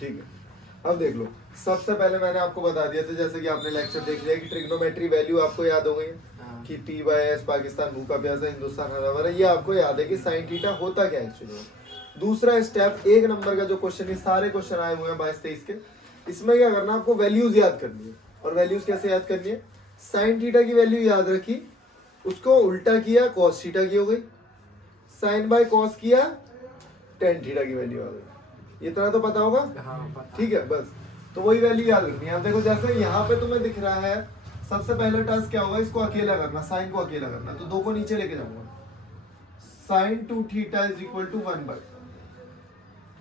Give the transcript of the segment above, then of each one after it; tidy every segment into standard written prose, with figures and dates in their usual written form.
ठीक है, अब देख लो, सबसे पहले मैंने आपको बता दिया था, जैसे कि आपने लेक्चर देख लिया कि ट्रिग्नोमेट्री वैल्यू आपको याद हो गई है कि पी बाय एस, पाकिस्तान भूखा प्यासा, हिंदुस्तान हरा भरा, ये आपको याद है कि साइन थीटा होता क्या है एक्चुअली। दूसरा स्टेप, एक नंबर का जो क्वेश्चन है, सारे क्वेश्चन आए हुए हैं 22-23 के, इसमें क्या करना है आपको, वैल्यूज याद करनी है। और वैल्यूज कैसे याद करनी है, साइन थीटा की वैल्यू याद रखी, उसको उल्टा किया कॉस थीटा की हो गई, साइन बाय कॉस किया टेन थीटा की वैल्यू आ गई। इतना तो पता होगा, ठीक है, बस तो वही वैल्यू याद रखनी है। देखो जैसे यहाँ पे तुम्हें दिख रहा है, सबसे पहला टास्क क्या होगा, इसको अकेला करना, साइन को अकेला करना, तो दो को नीचे लेके जाऊंगा, sine 2 theta is equal to 1/,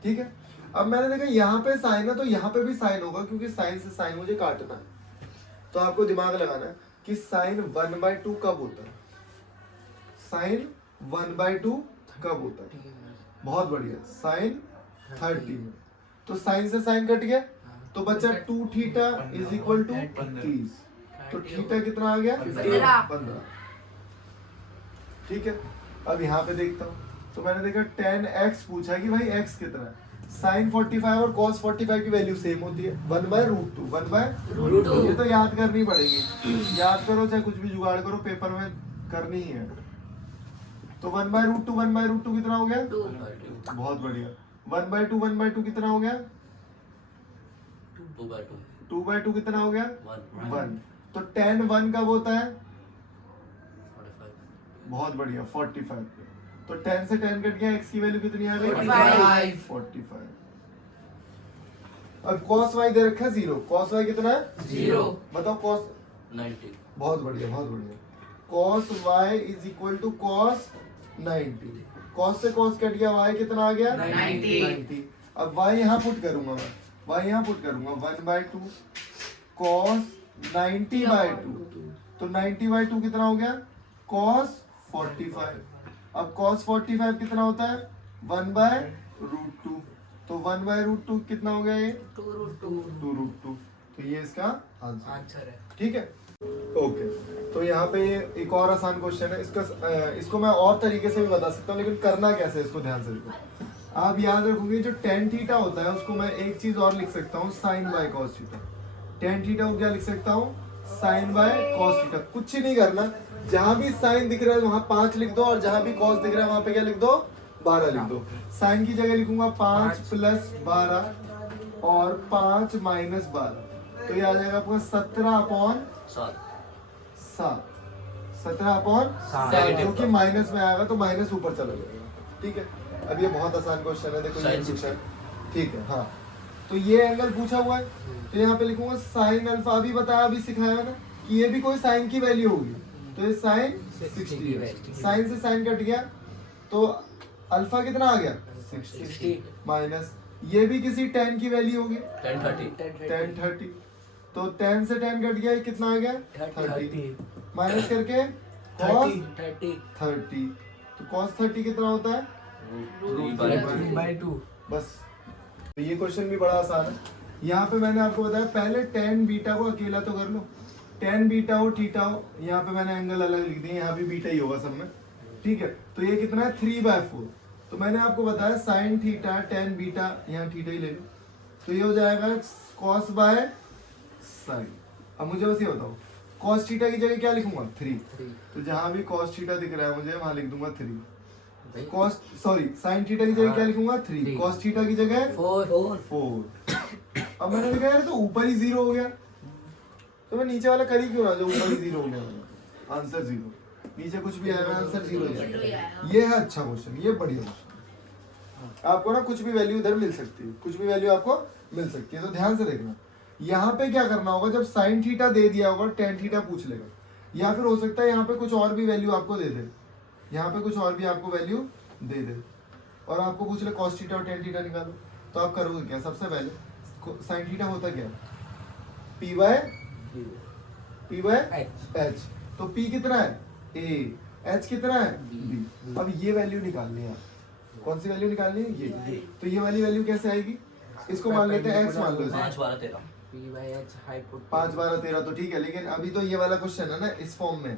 ठीक है। अब मैंने देखा यहाँ पे साइन है तो यहाँ पे भी साइन होगा, क्योंकि साइन से साइन मुझे काटना है, तो आपको दिमाग लगाना है कि साइन 1/2 कब होता है, साइन 1/2 कब होता है, बहुत बढ़िया, साइन 30 में, तो साइन से साइन कट गया, तो बचा 2 थीटा इज इक्वल टू 30, तो थीटा कितना आ गया, 15, ठीक है। अब यहाँ पे देखता हूँ, तो मैंने देखा tan x पूछा कि भाई x कितना है, साइन 45 और cos 45 की वैल्यू सेम होती है, 1/√2, 1/√2, ये तो याद करनी पड़ेगी, याद करो चाहे कुछ भी जुगाड़ करो, पेपर में करनी ही है। तो 1/√2, 1/√2 कितना हो गया, 2/2, बहुत बढ़िया, 1/2, 1/2 कितना हो गया, 2/2, 2/2 कितना हो गया, 1, 1, तो tan 1 कब होता है, 45, बहुत बढ़िया, 45, तो 10 से 10 कट गया, x की वैल्यू कितनी आ गई, 45। अब cos y दे रखा है 0, cos y कितना है, 0, बताओ cos, 90, बहुत बढ़िया, बहुत बढ़िया, cos y is equal to cos 90, cos से cos कट गया, y कितना आ गया, 90। अब y यहाँ पुट करूंगा मैं, y यहाँ पुट करूंगा, 1/2 cos 90/2, तो 90/2 कितना हो गया, cos 45, अब cos 45 कितना होता है, 1/√2, तो 1/√2 कितना हो गया ये, 2√2, तो ये इसका आंसर है, ठीक है, ओके। तो यहाँ पे एक और आसान क्वेश्चन है, इसको मैं और तरीके से भी बता सकता हूँ, लेकिन करना कैसे है इसको ध्यान से देखो। आप याद रखोगे जो tan थीटा होता है उसको मैं एक चीज और लिख सकता हूँ, sine by cos theta, tan theta को क्या लिख सकता हूँ, साइन बाय कॉस थीटा। कुछ ही नहीं करना, जहां भी साइन दिख रहा है वहां 5 लिख दो, और जहां भी कॉस दिख रहा है वहां पे क्या लिख दो, 12 लिख दो। साइन की जगह लिखूंगा 5 + 12 और 5 - 12, तो ये आ जाएगा आपका 17/7, 17/7, जो कि माइनस में आएगा, तो माइनस ऊपर चला जाएगा, ठीक है। अब ये बहुत आसान क्वेश्चन है, देखो ये पूछा है, ठीक है, हाँ, तो ये एंगल पूछा हुआ है, तो यहाँ पे लिखूंगा साइन अल्फा, अभी बताया, अभी सिखाया मैंने कि ये भी कोई साइन की वैल्यू होगी, तो ये साइन 60 है, साइन से साइन कट गया, तो अल्फा कितना आ गया, 60 माइनस, ये भी किसी tan की वैल्यू होगी, 10, 30, तो 10 से 10 कट गया, कितना आ गया, 30, माइनस करके cos 30, तो cos 30 कितना होता है, 3/2। बस। तो ये क्वेश्चन भी बड़ा आसान है। यहाँ पे मैंने आपको बताया, पहले tan बीटा को अकेला तो कर लो, tan बीटा हो थीटा हो, यहाँ पे मैंने एंगल अलग लिख दिए, यहाँ भी बीटा ही होगा सब में, ठीक है। तो ये कितना है, 3/4, तो मैंने आपको बताया साइन थीटा tan बीटा, यहाँ थीटा ही ले लो, तो ये हो जाएगा cos बाय साइन। अब मुझे बस ये बताओ, cos थीटा की जगह क्या लिखूंगा, 3, तो जहां भी cos थीटा दिख रहा है मुझे वहां लिख दूंगा 3, cos सॉरी साइन थीटा की जगह क्या लिखूंगा, 3, cos थीटा की जगह 4। अब मैंने लिखा यार तो ऊपर ही 0 हो गया, तो मैं नीचे वाला कर ही क्यों रहा, जो ऊपर ही 0 हो गया, आंसर 0, नीचे कुछ भी आएगा आंसर 0 हो जाएगा। ये है अच्छा क्वेश्चन, ये बढ़िया क्वेश्चन, आपको ना कुछ भी वैल्यू इधर मिल सकती है, कुछ भी वैल्यू आपको मिल सकती है, तो ध्यान से देखना। यहाँ पे क्या करना होगा, जब साइन थीटा दे दिया होगा tan थीटा पूछ लेगा, या फिर हो सकता है यहाँ पे कुछ और भी वैल्यू आपको दे दे, यहाँ पे कुछ और भी आपको वैल्यू दे दे, और आपको पूछ ले cos थीटा और tan थीटा निकालो, तो आप करोगे क्या, सबसे पहले साइन थीटा होता क्या है, p/h, तो p कितना है, a, h कितना है, b। अब ये वैल्यू निकालनी है, कौन सी वैल्यू निकालनी है, ये, तो ये वाली वैल्यू कैसे आएगी, इसको मान लेते हैं x मान लो, 5, 12, 13, पाँच बारह तेरह तो ठीक है, लेकिन अभी तो ये वाला क्वेश्चन है ना इस फॉर्म में,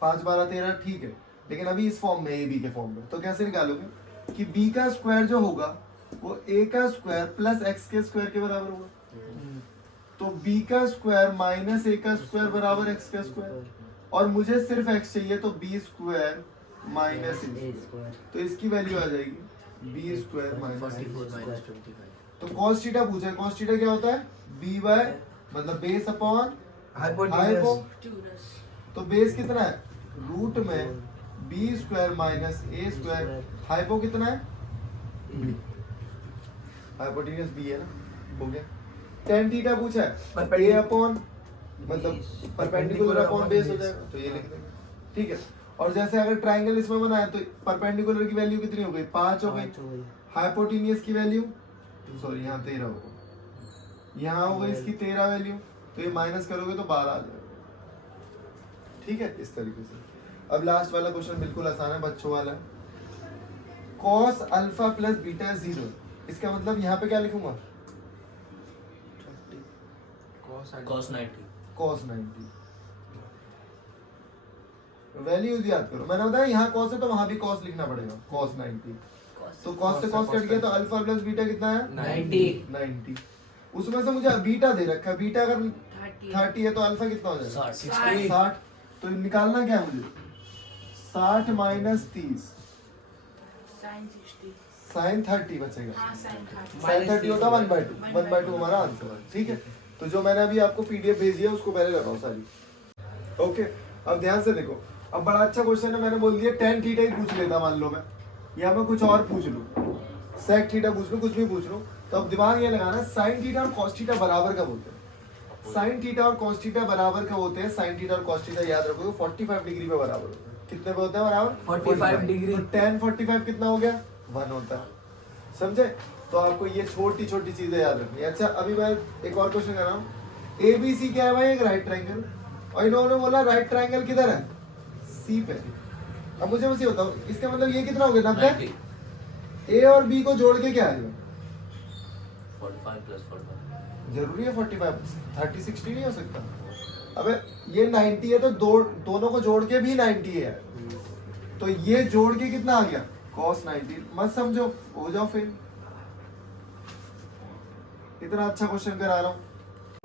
5 12 13 ठीक है, लेकिन अभी इस फॉर्म में, ए बी के फॉर्म में, तो कैसे निकालोगे कि b का स्क्वायर जो होगा वो a का स्क्वायर प्लस x के स्क्वायर के बराबर होगा। तो b का स्क्वायर माइनस a का स्क्वायर बराबर x का स्क्वायर, और मुझे सिर्फ x चाहिए तो b square minus a square, तो इसकी वैल्यू आ जाएगी b स्क्वायर माइनस 44 minus 25. तो cos थीटा पूछा है, cos थीटा क्या होता है b बाय मतलब बेस अपॉन हाइपो, हाइपोटेन्यूज तो बेस कितना है रूट में b square minus a square, hypo कितना है b, हाइपोटेन्यूज b है ना, हो गया। tan थीटा पूछा है a अपॉन मतलब परपेंडिकुलर अपॉन बेस हो जाएगा, तो ये लिख देंगे, ठीक है। और जैसे अगर ट्रायंगल इसमें बनाया तो परपेंडिकुलर की वैल्यू कितनी हो गई 5 हो गई, हाइपोटेन्यूज की वैल्यू सॉरी यहाँ 13 हो गई, यहाँ हो गई इसकी 13 वैल्यू, तो ये माइनस करोगे तो 12 आ जाएगा, ठीक है। इस तरीके से अब लास्ट वाला क्वेश्चन बिल्कुल आसान है, बच्चों वाला है। cos अल्फा प्लस बीटा 0, इसका मतलब यहाँ पे क्या लिखूंगा Cos 90. cos 90, वैल्यूज याद करो, मैंने बताया यहाँ cos है तो वहां भी cos लिखना पड़ेगा, cos 90, तो cos से cos कट गया तो अल्फा प्लस बीटा कितना है 90, उसमें से मुझे बीटा दे रखा है, बीटा अगर 30 है तो अल्फा कितना हो जाएगा 60, तो निकालना क्या है मुझे 60 माइनस 30 साइन 30 बचेगा, साइन 30 होता 1/2 हमारा आंसर है, ठीक है। तो जो मैंने अभी आपको पीडीएफ भेजी है उसको पहले लगाओ सारी, ओके। अब ध्यान से देखो, अब बड़ा अच्छा क्वेश्चन है, मैंने बोल दिया tan थीटा ही पूछ लेता मान लो मैं, या मैं कुछ और पूछ लूं, sec थीटा पूछ लूं, कुछ भी पूछ लूं, तो अब दिमाग ये लगाना sin थीटा और cos थीटा बराबर कब होते हैं, sin थीटा और cos थीटा बराबर कब होते हैं, sin थीटा और cos थीटा याद रखोगे 45 डिग्री पे बराबर होते हैं, कितने पे होते हैं बराबर 45 डिग्री, तो tan 45 कितना हो गया 1 होता है, समझे। तो आपको ये छोटी छोटी चीजें याद रखनी है। अच्छा अभी मैं एक और क्वेश्चन कर रहा हूँ, ABC क्या है भाई एक राइट ट्रायंगल, और इन्होंने बोला राइट ट्रायंगल किधर है C पे। अब मुझे बस ये बताओ इसका मतलब ये कितना हो गया 90, A और B को जोड़ के क्या आएगा 45 plus 45. जरूरी है 45, 30 60 नहीं हो सकता। अबे ये 90 है तो दोनों को जोड़ के भी 90 है, तो ये जोड़ के कितना आ गया cos 90, मत समझो हो जाओ फिर। इतना अच्छा क्वेश्चन करा रहा हूँ,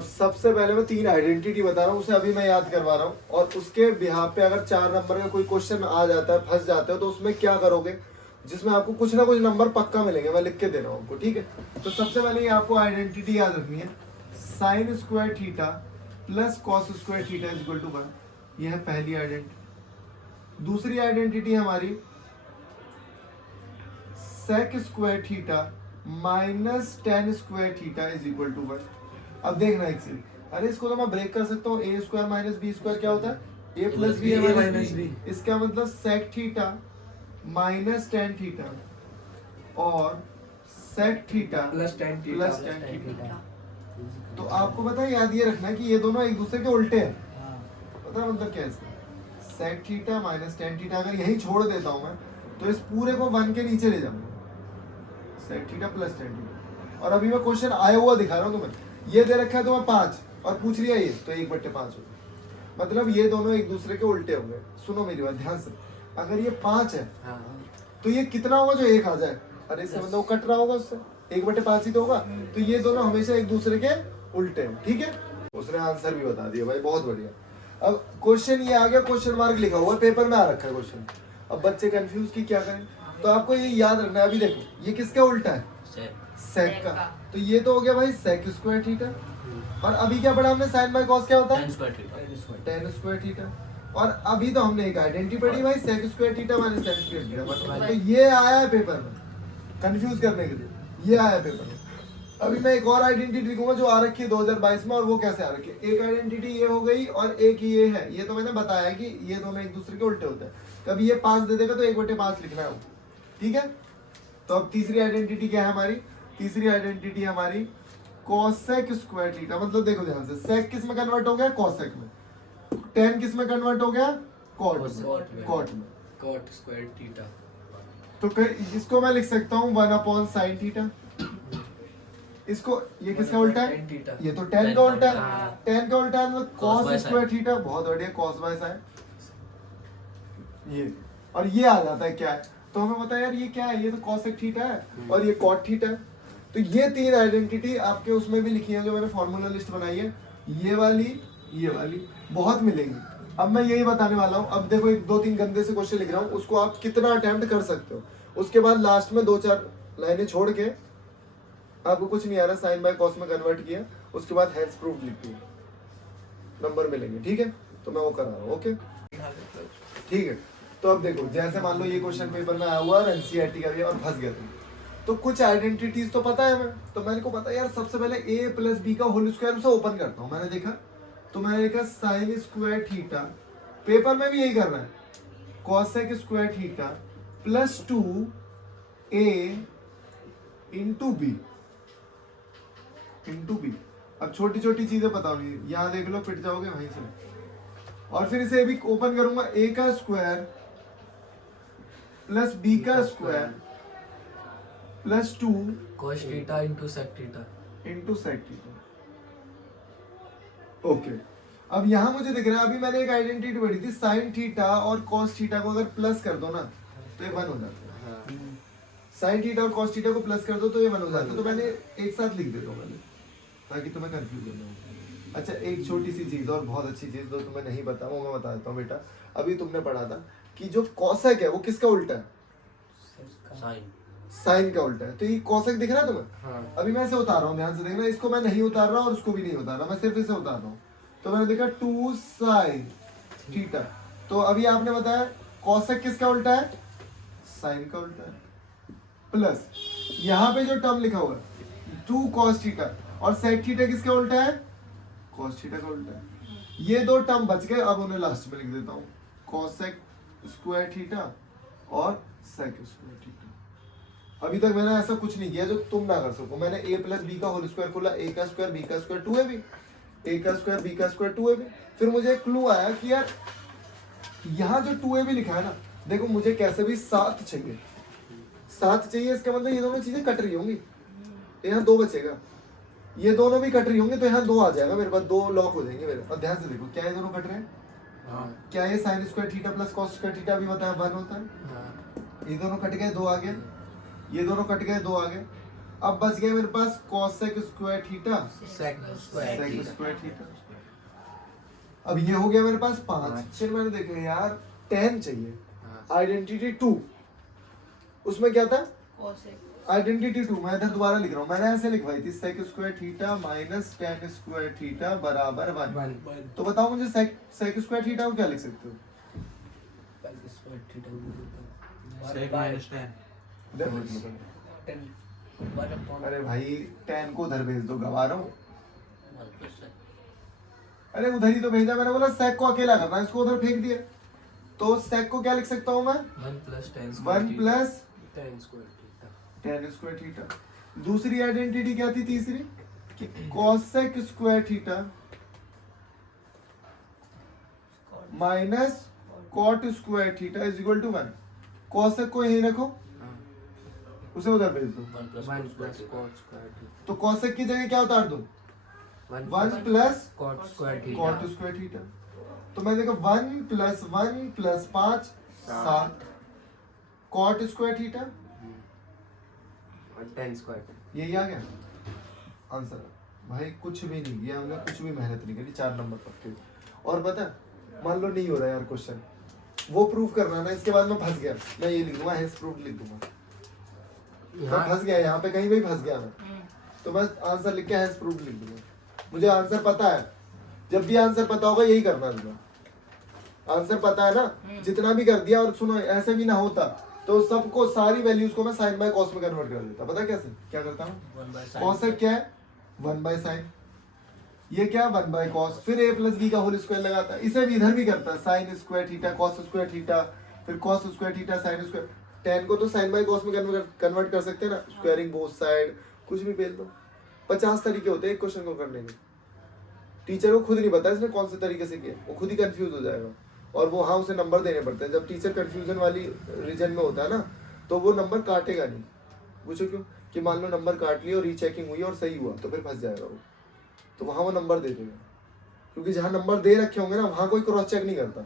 सबसे पहले मैं 3 आइडेंटिटी बता रहा हूँ, उसे अभी मैं याद करवा रहा हूँ, और उसके बिहाफ पे अगर 4 नंबर का कोई क्वेश्चन आ जाता है फंस जाते हो तो उसमें क्या करोगे, जिसमें आपको कुछ ना कुछ नंबर पक्का मिलेंगे, मैं लिख के दे रहा हूँ आपको, ठीक है। तो सबसे पहले ये आपको आइडेंटिटी याद रखनी है, sine square theta plus cos square theta is equal to 1, ये है पहली आइडेंटिटी। दूसरी आइडेंटिटी हमारी sec square theta minus tan square theta is equal to 1। अब देखना एक चीज, अरे इसको तो मैं ब्रेक कर सकता हूँ, A square minus B square क्या होता है a plus B minus B, इसका मतलब sec theta minus tan theta और sec theta plus tan theta. तो आपको पता है याद ये रखना है कि ये दोनों एक दूसरे के उल्टे हैं, पता है मतलब क्या है इसका, sec theta minus tan theta अगर यही छोड़ देता हूँ मैं तो इस पूरे को 1 के नीचे ले जाऊंगा, sec theta plus tan theta. और अभी मैं क्वेश्चन आया हुआ दिखा रहा हूँ तुम्हें, ये दे रखा है तुम्हें 5 और पूछ लिया ये, तो 1/5 हो गया, मतलब ये दोनों एक दूसरे के उल्टे होंगे। सुनो मेरी बात ध्यान से, अगर ये 5 है तो ये कितना होगा जो 1 आ जाए, अरे इसका मतलब वो कट रहा होगा उससे, 1/5 ही तो होगा, तो ये दोनों हमेशा एक दूसरे के उल्टे हैं, ठीक है। उसने आंसर भी बता दिया भाई, बहुत बढ़िया। अब क्वेश्चन ये आ गया, क्वेश्चन मार्क लिखा हुआ पेपर में आ रखा है क्वेश्चन, अब बच्चे कंफ्यूज की क्या करें, तो आपको ये याद रखना है। अभी देखो ये किसका उल्टा है, सेक का, तो ये तो हो गया भाई सेक स्क्वायर थीटा, और अभी क्या पढ़ा हमने साइन बाय कॉस क्या होता है टेन स्क्वायर थीटा, और अभी तो हमने एक आइडेंटिटी पढ़ी भाई sec square theta minus tan square theta, तो ये आया है पेपर में कंफ्यूज करने के लिए, ये आया है पेपर में। अभी मैं एक और आइडेंटिटी लिखूंगा जो आ रखी है 2022 में, और वो कैसे आ रखी है, एक आइडेंटिटी ये हो गई और एक ये है, ये तो मैंने बताया कि ये दोनों एक दूसरे के उल्टे होते हैं, कभी ये 5 दे देगा तो 1/5 लिखना है, ठीक है। तो अब तीसरी आइडेंटिटी क्या है हमारी, तीसरी आइडेंटिटी हमारी कोसेक स्क्वायर थीटा, मतलब देखो ध्यान से, सेक किस में कन्वर्ट हो गया कोसेक में, टेन किस में कन्वर्ट हो गया कॉट में, कॉट स्क्वायर थीटा, तो इसको मैं लिख सकता हूँ 1/sin थीटा, इसको ये किसका उल्टा है, ये तो tan का उल्टा है, tan का उल्टा है मतलब cos स्क्वायर थीटा, बहुत बढ़िया cos बाय sin, ये और ये आ जाता है क्या है तो हमें पता है यार ये क्या है, ये तो कॉसेक थीटा है और ये कॉट थीटा है। तो ये तीन आइडेंटिटी आपके उसमें भी लिखी है जो मैंने फॉर्मूला लिस्ट बनाई है, ये वाली बहुत मिलेंगी। अब मैं यही बताने वाला हूँ। अब देखो एक 2-3 गंदे से क्वेश्चन लिख रहा हूँ, उसको आप कितना अटेम्प्ट कर सकते हो, उसके बाद लास्ट में 2-4 लाइनें छोड़ के आपको कुछ नहीं आ रहा साइन बाय कॉस में कन्वर्ट किया, उसके बाद हैंस प्रूफ लिख दिया, नंबर मिलेंगे। ठीक है, तो मैं वो करा रहा हूँ। ओके ठीक है। तो अब देखो जैसे मान लो ये क्वेश्चन पेपर में आया हुआ और एनसीईआरटी का भी है और फंस गया तुम, तो कुछ आइडेंटिटीज तो पता है हमें, तो मैंने को पता है यार सबसे पहले a प्लस बी का होल स्क्वायर से ओपन करता हूँ। मैंने देखा तो मैंने लिखा साइन स्क्वायर थीटा, पेपर में भी यही कर रहा है, cosec square theta plus 2a into B. अब छोटी छोटी चीजें पता नहीं, यहाँ देख लो पिट जाओगे वहीं से। और फिर इसे भी ओपन करूंगा, a का स्क्वायर प्लस b का square plus 2 cos theta into sec theta. Into sec theta. Okay, अब यहाँ मुझे दिख रहा है अभी मैंने एक आइडेंटिटी पढ़ी थी, साइन थीटा और कॉस थीटा को अगर प्लस कर दो ना तो ये 1 हो जाता है। साइन थीटा और कॉस थीटा को प्लस कर दो तो ये 1 हो जाता है। तो मैंने एक साथ लिख देता हूँ पहले ताकि तुम्हें कंफ्यूजन ना हो। अच्छा एक छोटी सी चीज और बहुत अच्छी चीज जो तुम्हें नहीं पता वो मैं बता देता हूँ बेटा। अभी तुमने पढ़ा था कि जो कॉसेक है वो किसका उल्टा है, साइन का उल्टा है। तो ये कॉसेक दिख रहा है तुम्हें? हाँ। अभी मैं इसे उतार रहा हूँ, ध्यान से देखना, इसको मैं नहीं उतार रहा और उसको भी नहीं उतार रहा, मैं सिर्फ इसे उतार रहा हूँ। तो मैंने देखा 2 साइन थीटा। तो अभी आपने बताया कॉसेक किसका उल्टा है, साइन का उल्टा है, प्लस यहाँ पे जो टर्म लिखा हुआ है 2 cos थीटा और sec थीटा किसका उल्टा है, cos थीटा का उल्टा है। ये दो टर्म बच गए, अब उन्हें लास्ट में लिख देता हूँ, cosec स्क्वायर थीटा और sec स्क्वायर थीटा। अभी तक मैंने ऐसा कुछ नहीं किया जो तुम ना कर सको। मैंने a प्लस बी का होल स्क्वायर खोला, a का स्क्वायर b का स्क्वायर 2ab, a का स्क्वायर b का स्क्वायर 2ab। फिर मुझे एक क्लू आया कि यार यहाँ जो 2ab लिखा है ना, देखो मुझे कैसे भी 7 चाहिए, 7 चाहिए, इसका मतलब ये दोनों चीजें कट रही होंगी, यहाँ 2 बचेगा, ये दोनों भी कट रही होंगी, तो यहाँ 2 आ जाएगा मेरे पास, 2 लॉक हो जाएंगे मेरे। और ध्यान से देखो क्या ये दोनों कट रहे हैं, क्या ये sign square theta plus cos square theta भी बताया 1 होता है, ये दोनों कट गए 2 आ गए, ये दोनों कट गए 2 आ गए। अब बच गए मेरे पास cosec square theta sec square theta. अब ये हो गया मेरे पास 5। फिर मैंने देखा यार tan चाहिए, आइडेंटिटी 2, उसमें क्या था आइडेंटिटी 2, मैं इधर दोबारा लिख रहा हूँ, मैंने ऐसे लिखवाई थी sec square theta minus tan square theta बराबर 1। तो बताओ मुझे sec स्क्वायर थीटा को क्या लिख सकते हो, अरे भाई tan को उधर भेज दो, गवा रहा हूँ। अरे उधर ही तो भेजा, मैंने बोला sec को अकेला करना, इसको उधर फेंक दिया। तो sec को क्या लिख सकता हूँ मैं, 1 प्लस tan स्क्वायर थीटा। दूसरी आइडेंटिटी क्या थी, तीसरी कि cosec square theta minus cot square theta is equal to 1। cosec को यहीं रखो, उसे उधर भेज दो। तो cosec की जगह क्या उतार दो, 1 प्लस cot स्क्वायर थीटा। तो मैं देखा 1 प्लस 5 7 cot स्क्वायर थीटा, यही आ गया आंसर। भाई कुछ भी नहीं किया हमने, कुछ भी मेहनत नहीं करी, 4 नंबर पक्के। और पता मान लो नहीं हो रहा यार क्वेश्चन, वो प्रूफ करना है ना, इसके बाद मैं फंस गया, मैं ये लिख दूंगा हेंस प्रूफ लिख दूंगा, मैं फंस गया यहाँ पे, कहीं भी फंस गया मैं, तो बस आंसर लिख के हेंस प्रूफ लिख दूंगा। मुझे आंसर पता है, जब भी आंसर पता होगा यही करना है, आंसर पता है ना, जितना भी कर दिया। और सुनो ऐसे भी ना होता तो सबको सारी वैल्यूज को मैं साइन बाय कॉस में कन्वर्ट कर देता। पता कैसे क्या करता हूँ, कॉसेक क्या है 1 बाय साइन, ये क्या 1 बाय कॉस, फिर a प्लस बी का होल स्क्वायर लगाता है, इसे भी इधर भी करता है, sine square theta cos square theta, फिर cos square theta sine square. tan को तो साइन बाय कॉस में कन्वर्ट कर सकते हैं ना, स्क्वायरिंग बोथ साइड, कुछ भी भेज दो। 50 तरीके होते हैं एक क्वेश्चन को करने के, टीचर को खुद नहीं पता इसने कौन से तरीके से किया, वो खुद ही कंफ्यूज हो जाएगा, और वो हाँ उसे नंबर देने पड़ते हैं। जब टीचर कंफ्यूजन वाली रीजन में होता है ना, तो वो नंबर काटेगा नहीं। पूछो क्यों, कि मान लो नंबर काट लिया और रीचेकिंग हुई और सही हुआ, तो फिर फंस जाएगा वो, तो वहाँ वो नंबर दे देगा, क्योंकि जहाँ नंबर दे रखे होंगे ना वहाँ कोई क्रॉस चेक नहीं करता।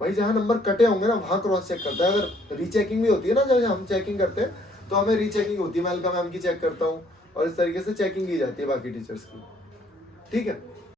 भाई जहाँ नंबर कटे होंगे ना वहाँ क्रॉस चेक करता है। अगर रीचेकिंग भी होती है ना, जब हम चेकिंग करते हैं तो हमें रीचेकिंग होती है, मैं अलका मैम की चेक करता हूँ और इस तरीके से चेकिंग की जाती है बाकी टीचर्स की। ठीक है।